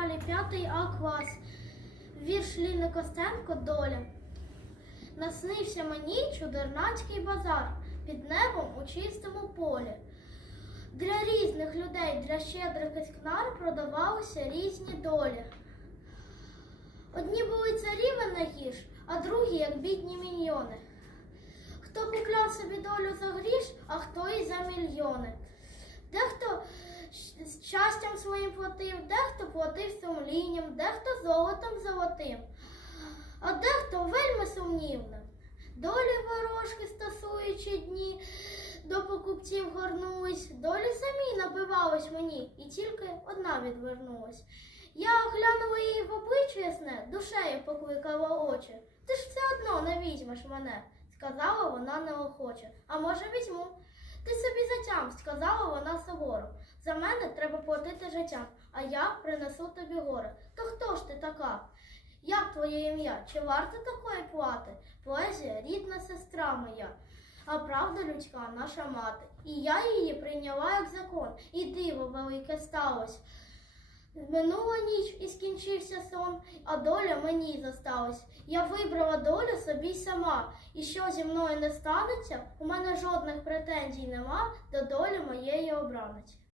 далі, п'ятий А клас. Вірш Ліни Костенко Доля. Наснився мені чудернацький базар під небом у чистому полі. Для різних людей, для щедрих іскнар продавалися різні долі. Одні були царі найгірш, а другі, як бідні міньйони. Хто купляв собі долю за гріш, а хто і за мільйони. Дехто платив, дехто платив сумлінням, дехто золотом золотим, а дехто вельми сумнівним. Долі ворожки стосуючи дні, до покупців горнулись, долі самі набивались мені, і тільки одна відвернулась. Я глянула її в обличчя ясне, душею покликала очі. Ти ж все одно не візьмеш мене, сказала вона неохоче. А може візьму. Ти собі затям, сказала вона суворо. За мене треба платити життям, а я принесу тобі горе. То хто ж ти така? Як твоє ім'я? Чи варто такої плати? Поезія рідна сестра моя, а правда людська наша мати. І я її прийняла як закон, і диво велике сталося. Минула ніч і скінчився сон, а доля мені зосталась. Я вибрала долю собі сама, і що зі мною не станеться, у мене жодних претензій нема до долі моєї обраниці.